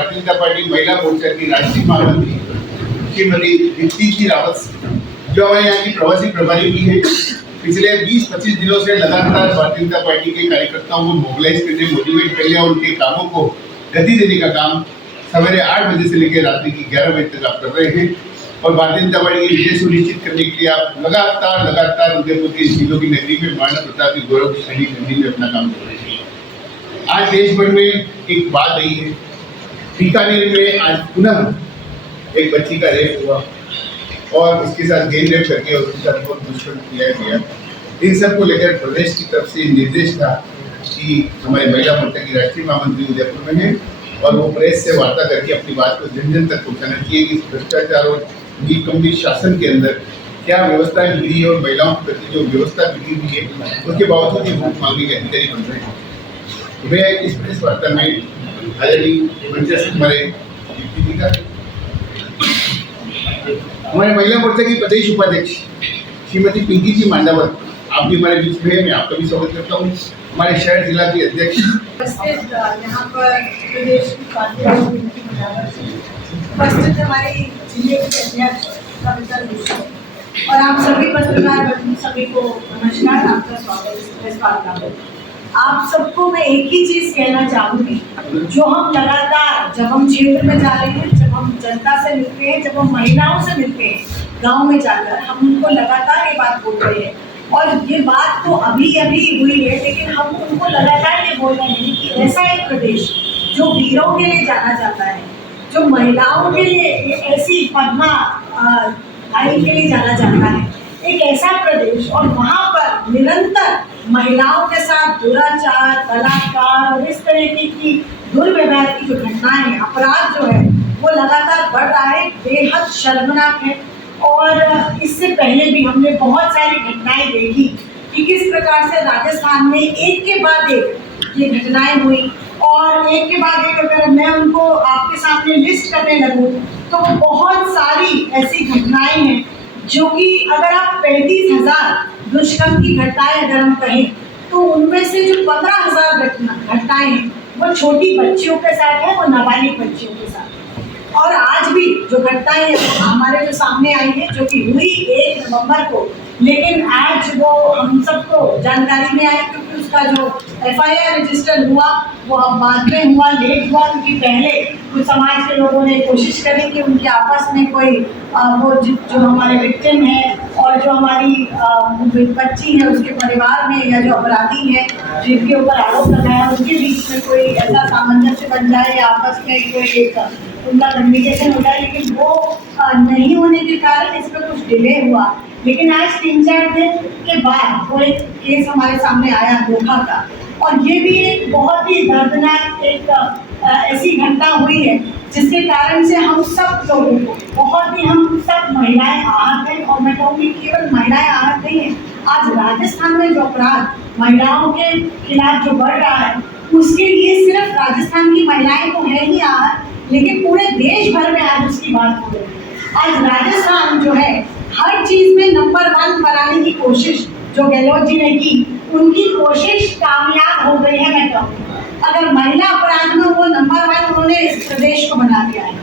Bharatiya Janata party महिला मोर्चा की राष्ट्रीय महामंत्री श्रीमती दीप्ति जी रावत, जो हमारे यहाँ की प्रवासी प्रभारी भी है, पिछले 20-25 दिनों से लगातार भारतीय जनता पार्टी के कार्यकर्ताओं को मोबिलाइज करने, मोटिवेट करने और उनके कामों को गति देने का काम सवेरे 8 बजे से लेकर रात्रि की 11 बजे तक आप कर रहे हैं। और भारतीय जनता पार्टी की विजय सुनिश्चित करने के लिए आप लगातार उदयपुर की झीलों की नगरी में महाराणा प्रताप की गौरवशाली नगरी में अपना काम कर रहे हैं। आज देश भर में एक बात आई है, बीकानेर में आज पुनः एक बच्ची का रेप हुआ और उसके साथ गैंग रेप करके उसके साथ बहुत दुष्कर्म किया गया। इन सब को लेकर प्रदेश की तरफ से निर्देश था कि हमारे महिला मोर्चा की राष्ट्रीय महामंत्री उदयपुर में है और वो प्रेस से वार्ता करके अपनी बात को जन जन तक पहुँचाना चाहिए कि भ्रष्टाचार और निकम्मी शासन के अंदर क्या व्यवस्था बिगड़ी है और महिलाओं के प्रति जो व्यवस्था बिगड़ी हुई है उसके बावजूद ये वोट मांगने के अधिकारी बन रहे हैं। मैं इस प्रेस वार्ता में हमारे महिला मोर्चा की प्रदेश उपाध्यक्ष श्रीमती पिंकी जी मांडावर, आप भी हमारे बीच में है, मैं आपका भी स्वागत करता हूँ। हमारे शहर जिला की अध्यक्ष यहाँ पर प्रदेश की उपस्थित हमारे जिले के अध्यक्ष कविता जोशी और आप सभी पत्रकार सभी को नमस्कार, आपका स्वागत है इस वार्ता में। आप सबको मैं एक ही चीज कहना चाहूंगी, जो हम लगातार जब हम क्षेत्र में जा रहे हैं, जब हम जनता से मिलते हैं, जब हम महिलाओं से मिलते हैं गांव में जाकर, हम उनको लगातार ये बात बोल रहे हैं और ये बात तो अभी हुई है, लेकिन हम उनको लगातार ये बोल रहे हैं कि ऐसा एक प्रदेश जो वीरों के लिए जाना जाता है, जो महिलाओं के लिए ऐसी पद्मा आई के लिए जाना जाता है, एक ऐसा प्रदेश और वहाँ पर निरंतर महिलाओं के साथ दुराचार, बलात्कार और इस तरह की दुर्व्यवहार की जो घटनाएं हैं, अपराध जो है वो लगातार बढ़ रहा है, बेहद शर्मनाक है। और इससे पहले भी हमने बहुत सारी घटनाएं देखी कि किस प्रकार से राजस्थान में एक के बाद एक ये घटनाएं हुई और एक के बाद एक अगर मैं उनको आपके सामने लिस्ट करने लगूं तो बहुत सारी ऐसी घटनाएं हैं जो कि अगर आप 35,000 दुष्कर्म की घटनाएं अगर हम कहें तो उनमें से जो 15,000 घटनाएं हैं वो छोटी बच्चियों के साथ है, वो नाबालिग बच्चियों के साथ। और आज भी जो घटनाएं हमारे जो सामने आई है, जो कि हुई 1 नवंबर को, लेकिन आज वो हम सबको जानकारी में आया क्योंकि उसका जो FIR रजिस्टर हुआ वो अब बाद में हुआ, लेट हुआ, क्योंकि पहले कुछ समाज के लोगों ने कोशिश करी कि उनके आपस में कोई वो जो हमारे विक्टिम है और जो हमारी बच्ची है उसके परिवार में या जो अपराधी है जिनके ऊपर आरोप लगाया उनके बीच में कोई ऐसा सामंजस्य बन जाए या आपस में कोई एक उनका कम्युनिकेशन होता है, लेकिन वो नहीं होने के कारण इस पर कुछ डिले हुआ। लेकिन आज 3-4 दिन के बाद वो एक केस हमारे सामने आया धोखा का, और ये भी एक बहुत ही दर्दनाक एक ऐसी घटना हुई है जिसके कारण से हम सब लोगों को बहुत ही, हम सब महिलाएं आहत हैं। और मैं कहूँगी केवल महिलाएं आहत नहीं है, आज राजस्थान में जो अपराध महिलाओं के खिलाफ जो बढ़ रहा है उसके लिए सिर्फ राजस्थान की महिलाएं तो है ही आहत, लेकिन पूरे देश भर में आज उसकी बात हो रही है। आज राजस्थान जो है हर चीज में नंबर 1 बनाने की कोशिश जो गहलोत जी ने की, उनकी कोशिश कामयाब हो गई है। मैं कहूँगी अगर महिला अपराध में वो नंबर 1 उन्होंने इस प्रदेश को बना दिया है,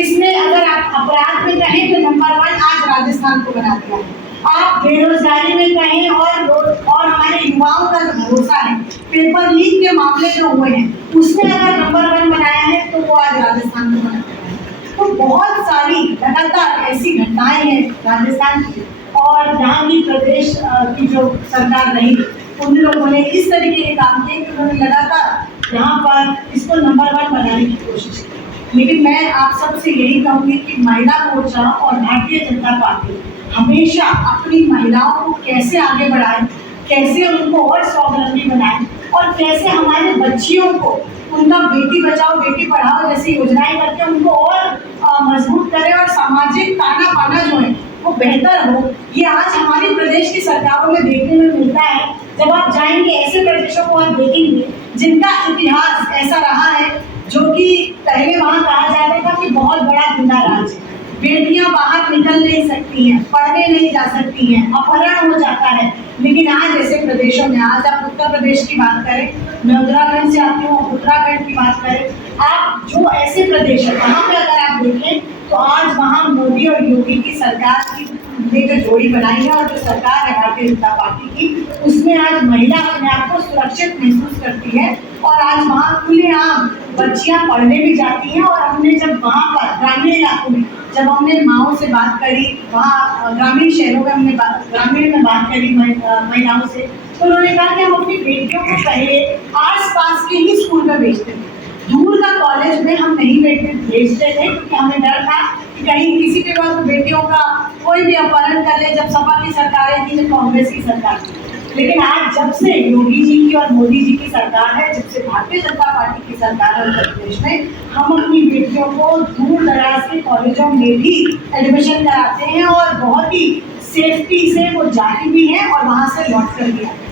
इसमें अगर आप अपराध में कहें तो नंबर 1 आज राजस्थान को बना दिया है। आप बेरोजगारी में कहें और हमारे युवाओं का जो भरोसा है, पेपर लीक के मामले जो हुए हैं उसमें अगर नंबर 1 बनाया है तो वो आज राजस्थान को बना दिया है। तो बहुत सारी लगातार ऐसी घटनाएं हैं राजस्थान की, और जहाँ भी प्रदेश की जो सरकार रही उन लोगों ने इस तरीके के काम किए कि उन्होंने लगातार यहाँ पर इसको नंबर 1 बनाने की कोशिश की। लेकिन मैं आप सबसे यही कहूँगी कि महिला मोर्चा और भारतीय जनता पार्टी हमेशा अपनी महिलाओं को कैसे आगे बढ़ाए, कैसे उनको और स्वावलंबी बनाए और कैसे हमारे बच्चियों को उनका बेटी बचाओ बेटी पढ़ाओ जैसी योजनाएं करके उनको और मजबूत करें और सामाजिक ताना बाना जो है वो बेहतर हो। ये आज हमारे प्रदेश की सरकारों में देखने में मिलता है। जब आप जाएंगे ऐसे प्रदेशों को आप देखेंगे जिनका इतिहास ऐसा रहा है, जो कि पहले वहाँ कहा जाता था कि बहुत बड़ा गुंडा राज है, बेटियां बाहर निकल नहीं सकती हैं, पढ़ने नहीं जा सकती हैं, अपहरण हो जाता है। लेकिन आज ऐसे प्रदेशों में, आज आप उत्तर प्रदेश की बात करें, मैं उत्तराखंड से आती हूँ, उत्तराखंड की बात करें, आप जो ऐसे प्रदेश है वहाँ पे अगर आप देखें तो आज वहाँ मोदी और योगी की सरकार की ने जो जोड़ी बनाई है और जो सरकार है भारतीय जनता पार्टी की, उसमें आज महिला अपने आप को सुरक्षित महसूस करती है। और आज वहाँ खुलेआम बच्चियाँ पढ़ने भी जाती हैं। और हमने जब वहाँ पर ग्रामीण इलाकों में जब हमने माँओं से बात करी, वहाँ ग्रामीण शहरों में हमने ग्रामीण में बात करी महिलाओं से, तो उन्होंने कहा कि हम अपनी बेटियों को पहले आस-पास के ही स्कूल में भेजते थे, दूर का कॉलेज में हम नहीं भेजते थे, क्योंकि हमें डर था कि कहीं किसी के बाद बेटियों का कोई भी अपहरण कर ले। जब सपा की सरकारें थी, जब कांग्रेस की सरकार थी, लेकिन आज जब से योगी जी की और मोदी जी की सरकार है, जब से भारतीय जनता पार्टी की सरकार है उत्तर प्रदेश में, हम अपनी बेटियों को दूर दराज के कॉलेजों में भी एडमिशन कराते हैं और बहुत ही सेफ्टी से वो जाती भी हैं और वहाँ से लौट कर भी आती हैं।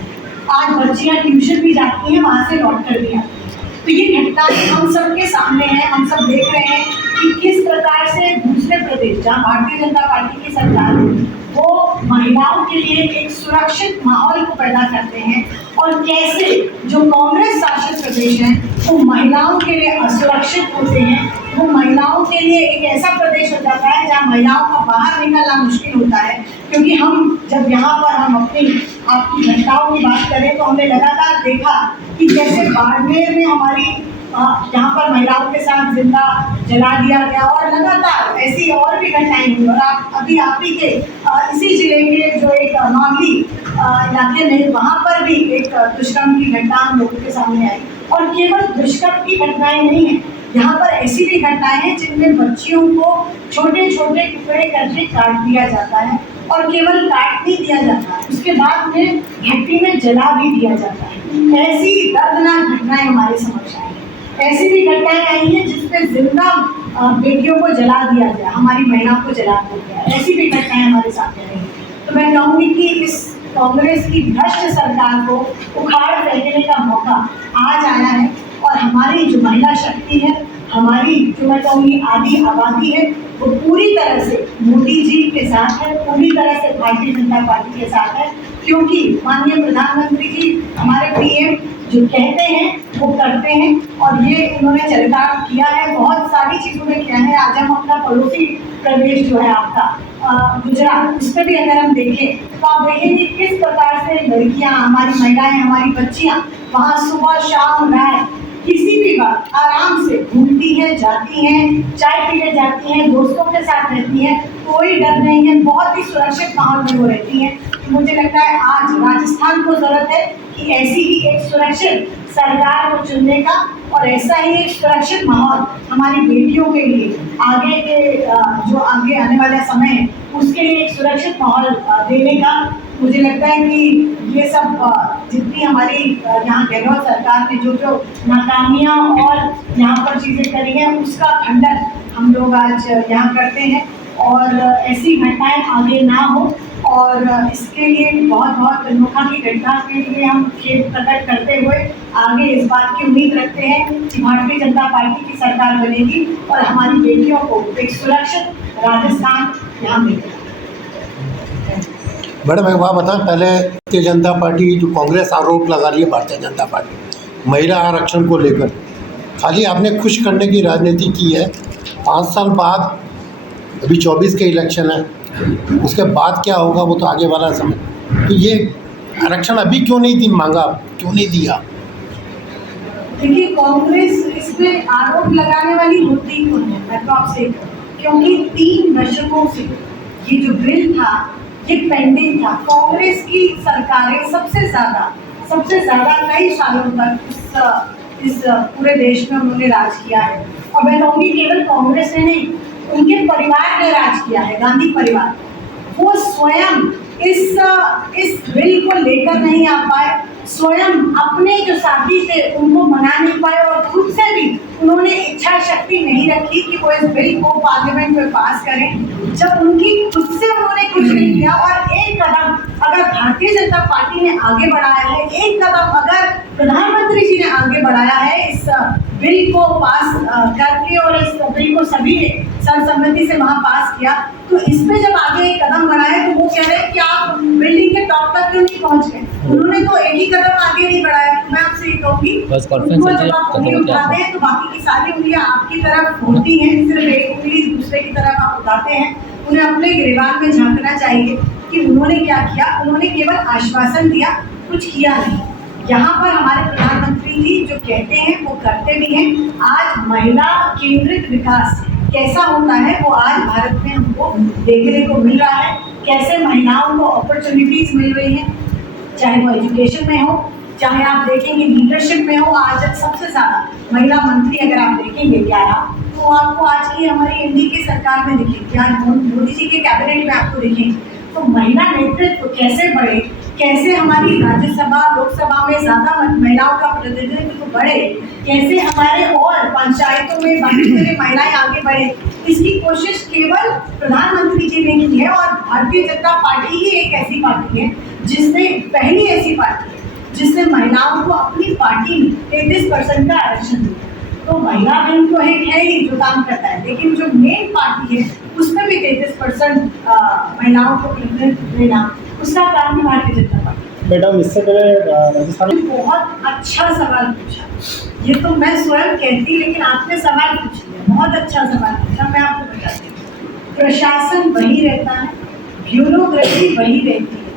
आज बच्चियाँ ट्यूशन भी जाती हैं, वहाँ से लौट कर भी आती हैं। तो ये घटनाएं हम सबके सामने है, हम सब देख रहे हैं कि किस प्रकार से दूसरे प्रदेश जहाँ भारतीय जनता पार्टी की सरकार है वो महिलाओं के लिए एक सुरक्षित माहौल को पैदा करते हैं, और कैसे जो कांग्रेस शासित प्रदेश हैं वो महिलाओं के लिए असुरक्षित होते हैं। वो महिलाओं के लिए एक ऐसा प्रदेश हो जाता है जहाँ महिलाओं का बाहर निकलना मुश्किल होता है। क्योंकि हम जब यहाँ पर हम अपनी आपकी घटनाओं की बात करें तो हमने लगातार देखा कि जैसे बाड़मेर में हमारी यहाँ पर महिलाओं के साथ जिंदा जला दिया गया, और लगातार ऐसी और भी घटनाएं हुई। और आप ही के इसी जिले के जो एक मामली इलाके में वहाँ पर भी एक दुष्कर्म की घटना हम लोगों के सामने आई। और केवल दुष्कर्म की घटनाएं नहीं हैं, यहाँ पर ऐसी भी घटनाएं हैं जिनमें बच्चियों को छोटे छोटे टुकड़े करके काट दिया जाता है, और केवल काट नहीं दिया जाता है, उसके बाद में भट्टी में जला भी दिया जाता है। ऐसी दर्दनाक घटनाएं हमारे समक्ष आई हैं। ऐसी भी घटनाएं आई हैं जिसमें जिंदा बेटियों को जला दिया गया, हमारी महिलाओं को जला दिया गया। ऐसी भी घटनाएं हमारे सामने आई। तो मैं कहूँगी कि इस कांग्रेस की भ्रष्ट सरकार को उखाड़ फेंकने का मौका आज आया है, और हमारी जो महिला शक्ति है, हमारी जो मैं कहूँगी आधी आबादी है, वो पूरी तरह से मोदी जी के साथ है, पूरी तरह से भारतीय जनता पार्टी के साथ है। क्योंकि माननीय प्रधानमंत्री जी हमारे पीएम जो कहते हैं वो करते हैं, और ये उन्होंने चरितार्थ किया है, बहुत सारी चीज़ों में किया है। आज हम अपना पड़ोसी प्रदेश जो है आपका गुजरात, उस पर भी अगर हम देखें तो आप देखेंगे किस प्रकार से लड़कियां, हमारी महिलाएं, हमारी बच्चियां वहाँ सुबह शाम रात किसी भी वक्त आराम से घूमती हैं, जाती हैं, चाय पीने जाती हैं, दोस्तों के साथ रहती हैं, कोई डर नहीं है, बहुत ही सुरक्षित माहौल में वो रहती हैं। तो मुझे लगता है आज राजस्थान को जरूरत है कि ऐसी ही एक सुरक्षित सरकार को चुनने का, और ऐसा ही एक सुरक्षित माहौल हमारी बेटियों के लिए आगे के जो आगे आने वाला समय है उसके लिए एक सुरक्षित माहौल देने का। मुझे लगता है कि ये सब जितनी हमारी यहाँ गहलोत सरकार ने जो नाकामियाँ और यहाँ पर चीज़ें करी हैं उसका खंडन हम लोग आज यहाँ करते हैं, और ऐसी घटनाएं आगे ना हो। और इसके लिए बहुत बहुत नोखा की घटना के लिए हम खेद प्रकट करते हुए आगे इस बात की उम्मीद रखते हैं कि भारतीय जनता पार्टी की सरकार बनेगी और हमारी बेटियों को एक सुरक्षित राजस्थान यहाँ मिलेगा। मैडम एक बात बताएं, पहले भारतीय जनता पार्टी जो कांग्रेस आरोप लगा रही है भारतीय जनता पार्टी महिला आरक्षण को लेकर, खाली आपने खुश करने की राजनीति की है। 5 साल बाद अभी 24 के इलेक्शन है, उसके बाद क्या होगा वो तो आगे वाला समय। तो ये आरक्षण अभी क्यों नहीं मांगा, क्यों नहीं दिया? देखिए कांग्रेस इसमें आरोप लगाने वाली होती कौन है, मैं तो आपसे क्योंकि 3 दशकों से ये जो बिल था ये पेंडिंग था। कांग्रेस की सरकारें सबसे ज़्यादा कई सालों तक इस पूरे देश में उन्होंने राज किया है, और मैं कहूँगी केवल कांग्रेस ने नहीं, उनके परिवार ने राज किया है, गांधी परिवार। वो स्वयं इस बिल को लेकर नहीं आ पाए, स्वयं अपने जो साथी थे उनको मना नहीं पाए, और खुद से भी उन्होंने इच्छा शक्ति नहीं रखी कि वो इस बिल को पार्लियामेंट में पास करें। जब उनकी खुद से उन्होंने कुछ नहीं किया, और एक कदम अगर भारतीय जनता पार्टी ने आगे बढ़ाया है, एक कदम अगर प्रधानमंत्री जी ने आगे बढ़ाया है इस बिल को पास करके, और इस बिल को सभी ने सर्वसम्मति से वहाँ पास किया, तो इस पे जब आगे एक कदम बढ़ाए तो वो कह रहे हैं कि आप बिल्डिंग के टॉप तक क्यों नहीं पहुँच गए। उन्होंने तो एक ही कदम आगे नहीं बढ़ाया। मैं आपसे ये कहूंगी, बस कॉन्फ्रेंस उनको चल जब रही है, आप उंगली उठाते हैं तो बाकी की सारी उंगलियां आपकी तरफ होती हैं, सिर्फ एक उंगली दूसरे की तरफ आप उठाते हैं। उन्हें अपने गिरबान में झांकना चाहिए कि उन्होंने क्या किया। उन्होंने केवल आश्वासन दिया, कुछ किया नहीं। यहाँ पर हमारे प्रधानमंत्री जी जो कहते हैं वो करते भी हैं। आज महिला केंद्रित विकास कैसा होता है वो आज भारत में हमको देखने को मिल रहा है। कैसे महिलाओं को अपॉर्चुनिटीज मिल रही हैं, चाहे वो एजुकेशन में हो, चाहे आप देखेंगे लीडरशिप में हो। आज सबसे ज़्यादा महिला मंत्री अगर आप देखेंगे 11, तो आपको आज की हमारी एनडीए की सरकार में दिखेंगे, आज मोदी जी के कैबिनेट में आपको दिखेंगे। तो महिला नेतृत्व कैसे बढ़े, कैसे हमारी राज्यसभा लोकसभा में ज़्यादा महिलाओं का प्रतिनिधित्व बढ़े, कैसे हमारे और पंचायतों में बाकी सारी महिलाएं आगे बढ़े, इसकी कोशिश केवल प्रधानमंत्री जी ने की है। और भारतीय जनता पार्टी ही एक ऐसी पार्टी है जिसने पहली ऐसी पार्टी है जिसने महिलाओं को अपनी पार्टी में 33% का आरक्षण दिया। तो महिला बैंक तो है ही जो काम करता है, लेकिन जो मेन पार्टी है उसमें भी 33% महिलाओं को प्रतिनिधित्व देना, उसका काम भी भारतीय जनता पार्टी। मैडम इससे पहले राजस्थान बहुत अच्छा सवाल पूछा, ये तो मैं स्वयं कहती, लेकिन आपने सवाल पूछ लिया, बहुत अच्छा सवाल पूछा। मैं आपको बताती हूँ, प्रशासन वही रहता है, ब्यूरोक्रेसी वही रहती है।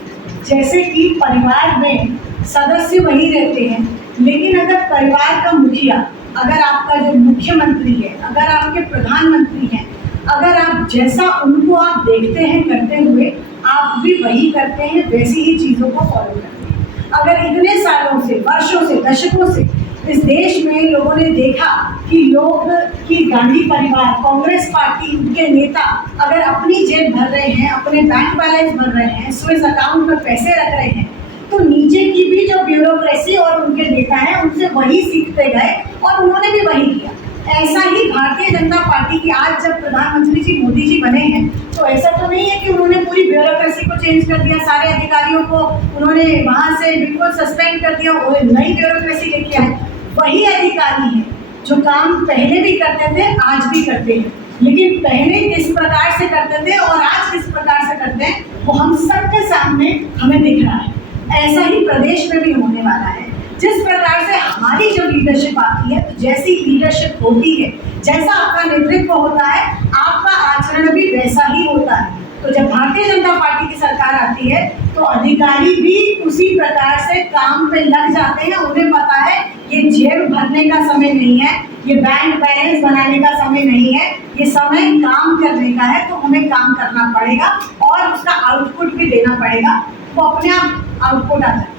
जैसे कि परिवार में सदस्य वही रहते हैं, लेकिन अगर परिवार का मुखिया, अगर आपका जो मुख्यमंत्री है, अगर आपके प्रधानमंत्री हैं, अगर आप जैसा उनको आप देखते हैं करते हुए, आप भी वही करते हैं, वैसी ही चीज़ों को फॉलो करते हैं। अगर इतने सालों से, वर्षों से, दशकों से इस देश में लोगों ने देखा कि लोग कि गांधी परिवार, कांग्रेस पार्टी, उनके नेता अगर अपनी जेब भर रहे हैं, अपने बैंक बैलेंस भर रहे हैं, स्विस अकाउंट में पैसे रख रहे हैं, तो नीचे की भी जो ब्यूरोक्रेसी और उनके नेता हैं उनसे वही सीखते गए और उन्होंने भी वही किया। ऐसा ही भारतीय जनता पार्टी की आज जब प्रधानमंत्री जी मोदी जी बने हैं, तो ऐसा तो नहीं है कि उन्होंने पूरी ब्यूरोक्रेसी को चेंज कर दिया, सारे अधिकारियों को उन्होंने वहाँ से बिल्कुल सस्पेंड कर दिया और नई ब्यूरोक्रेसी लेके आए। वही अधिकारी हैं जो काम पहले भी करते थे, आज भी करते हैं, लेकिन पहले किस प्रकार से करते थे और आज किस प्रकार से करते हैं वो हम सबके सामने हमें दिख रहा है। ऐसा ही प्रदेश में भी होने वाला है। जिस प्रकार से हमारी जो लीडरशिप आती है, तो जैसी लीडरशिप होती है, जैसा आपका नेतृत्व होता है, आपका आचरण भी वैसा ही होता है। तो जब भारतीय जनता पार्टी की सरकार आती है तो अधिकारी भी उसी प्रकार से काम पे लग जाते हैं। उन्हें पता है ये जेब भरने का समय नहीं है, ये बैंक बैलेंस बनाने का समय नहीं है, ये समय काम करने का है। तो हमें काम करना पड़ेगा और उसका आउटपुट भी देना पड़ेगा, वो अपने आप आउटपुट आता है।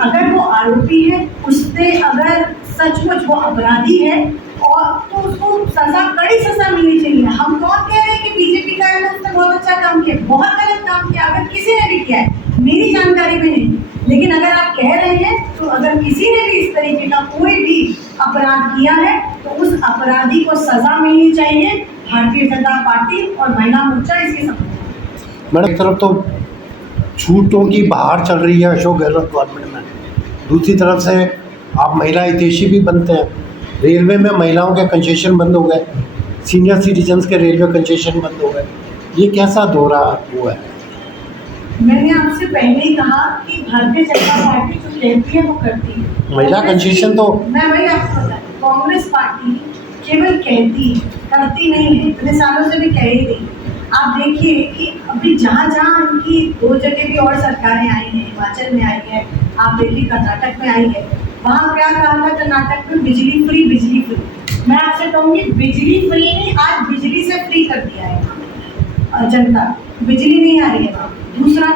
अगर वो आरोपी है, उससे अगर सचमुच वो अपराधी है और तो उसको सजा, कड़ी सजा मिलनी चाहिए। हम कौन कह रहे हैं कि बीजेपी का है उसने बहुत अच्छा काम किया, बहुत गलत काम किया अगर किसी ने भी किया है, मेरी जानकारी में नहीं। लेकिन अगर आप कह रहे हैं तो अगर किसी ने भी इस तरीके का कोई भी अपराध किया है तो उस अपराधी को सजा मिलनी चाहिए। भारतीय जनता पार्टी और महिला मोर्चा इसकी सपोर्ट। मैडम एक तरफ तो छूटों की बहार चल रही है अशोक गहलोत गवर्नमेंट में, दूसरी तरफ से आप महिला हितैषी भी बनते हैं। रेलवे में महिलाओं के कंसेशन बंद हो गए, सीनियर सिटीजन्स के रेलवे कंसेशन बंद हो गए, ये कैसा दौरा हुआ है? मैंने आपसे पहले ही कहा कि भारतीय जनता पार्टी जो कहती है वो करती है। महिला कंसेशन तो मैं वही आपको बता, कांग्रेस पार्टी केवल कहती करती नहीं है, इतने सालों से भी कह ही रही। आप देखिए कि अभी जहाँ जहाँ उनकी 2 जगह भी और सरकारें आई हैं, हिमाचल में आई है, आप देखिए कर्नाटक में आई है, वहाँ क्या कहा था कर्नाटक में बिजली फ्री, बिजली फ्री। मैं आपसे कहूँगी बिजली फ्री नहीं, आज बिजली से फ्री कर दिया है जनता, बिजली नहीं आ रही है वहाँ। दूसरा,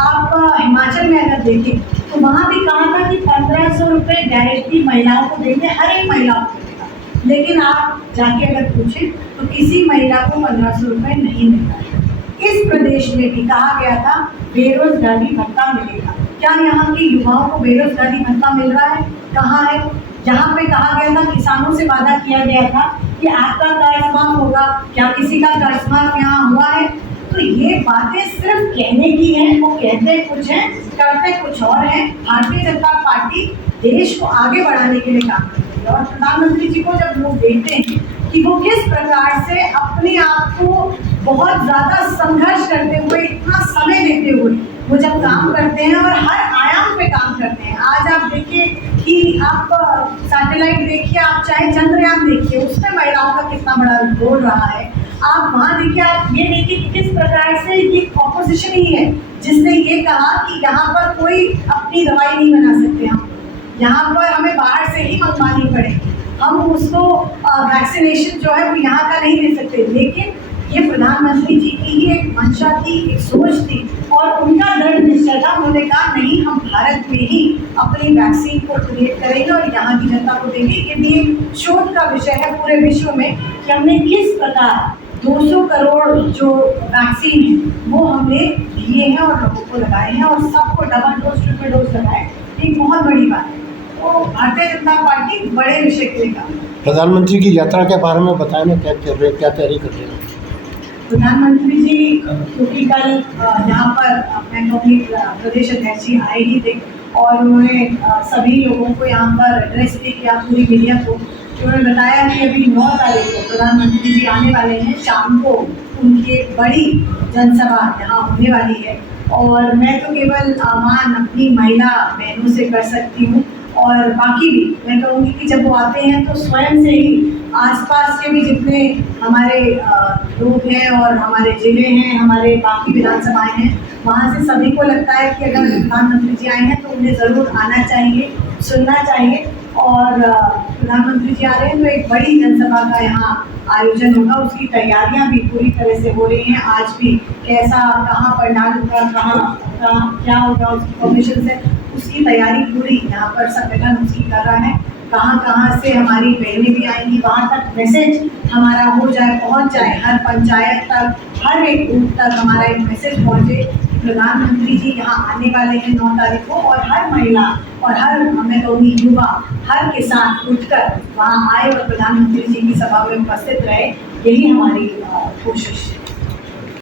आप हिमाचल में अगर देखें तो वहाँ भी कहा था कि 1500 रुपये डायरेक्टली महिलाओं को देंगे, हर एक महिला को देगा। लेकिन आप जाके अगर पूछें तो किसी महिला को 1500 रुपये नहीं मिलता है। इस प्रदेश में भी कहा गया था बेरोजगारी भत्ता मिलेगा। क्या यहाँ के युवाओं को बेरोजगारी भत्ता मिल रहा है? कहाँ है? यहाँ पे कहा गया था, किसानों से वादा किया गया था कि आपका कर्ज माफ होगा, क्या किसी का कर्ज माफ यहाँ हुआ है? तो ये बातें सिर्फ कहने की हैं, वो कहते कुछ हैं, करते कुछ और हैं। भारतीय जनता पार्टी देश को आगे बढ़ाने के लिए काम करती है और प्रधानमंत्री जी को जब लोग देखते हैं कि वो किस प्रकार से अपने आप को बहुत ज़्यादा संघर्ष करते हुए, इतना समय देते हुए वो जब काम करते हैं और हर आयाम में काम करते हैं। आज आप देखिए कि आप सैटेलाइट देखिए, आप चाहे चंद्रयान देखिए, उसमें महिलाओं का कितना बड़ा रोल रहा है। आप वहाँ देखिए, आप ये देखिए कि किस प्रकार से ये ऑपोजिशन ही है जिसने ये कहा कि यहाँ पर कोई अपनी दवाई नहीं बना सकते हम, यहाँ पर हमें बाहर से ही मंगवानी पड़ेगी, हम उसको वैक्सीनेशन जो है वो यहाँ का नहीं दे सकते। लेकिन ये प्रधानमंत्री जी की ही एक मंशा थी, एक सोच थी और उनका दृढ़ निश्चय था। उन्होंने कहा नहीं, हम भारत में ही अपनी वैक्सीन को क्रिएट करेंगे और यहाँ की जनता को देंगे। ये भी एक शोध का विषय है पूरे विश्व में कि हमने किस प्रकार 200 करोड़ जो वैक्सीन है वो हमने लिए हैं और लोगों को लगाए हैं और सबको डबल डोज ट्रिपल डोज लगाए। एक बहुत बड़ी बात है। तो भारतीय जनता पार्टी बड़े विषय के लिए काम। प्रधानमंत्री की यात्रा के बारे में बताएं ना, क्या कर रहे हैं, क्या तैयारी कर रहे हैं? प्रधानमंत्री जी क्योंकि कल यहाँ पर मैं कहूँगी प्रदेश अध्यक्ष जी आए ही थे और उन्होंने सभी लोगों को यहाँ पर एड्रेस भी किया, पूरी मीडिया को। उन्होंने बताया कि अभी 9 तारीख को प्रधानमंत्री जी आने वाले हैं, शाम को उनकी एक बड़ी जनसभा यहाँ होने वाली है और मैं तो केवल आह्वान अपनी महिला बहनों से कर सकती हूँ और बाकी भी मैं कहूँगी कि जब वो आते हैं तो स्वयं से ही आसपास के भी जितने हमारे लोग हैं और हमारे जिले हैं, हमारे बाकी विधानसभाएं हैं, वहाँ से सभी को लगता है कि अगर प्रधानमंत्री जी आए हैं तो उन्हें ज़रूर आना चाहिए, सुनना चाहिए। और प्रधानमंत्री जी आ रहे हैं तो एक बड़ी जनसभा का यहाँ आयोजन होगा, उसकी तैयारियां भी पूरी तरह से हो रही हैं। आज भी कैसा कहाँ पंडाल होगा, कहाँ क्या होगा, उसकी परमिशन से उसकी तैयारी पूरी यहाँ पर संगठन उसकी कर रहा है। कहाँ से हमारी बहनें भी आएंगी, वहाँ तक मैसेज हमारा हो जाए, पहुँच जाए, हर पंचायत तक, हर एक बूथ तक हमारा एक मैसेज पहुँचे। प्रधानमंत्री जी यहाँ आने वाले हैं 9 तारीख को और हर महिला और हर मैं कहूँगी युवा हर के साथ उठकर वहाँ आए और प्रधानमंत्री जी की सभा में उपस्थित रहे, यही हमारी कोशिश है।